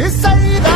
inside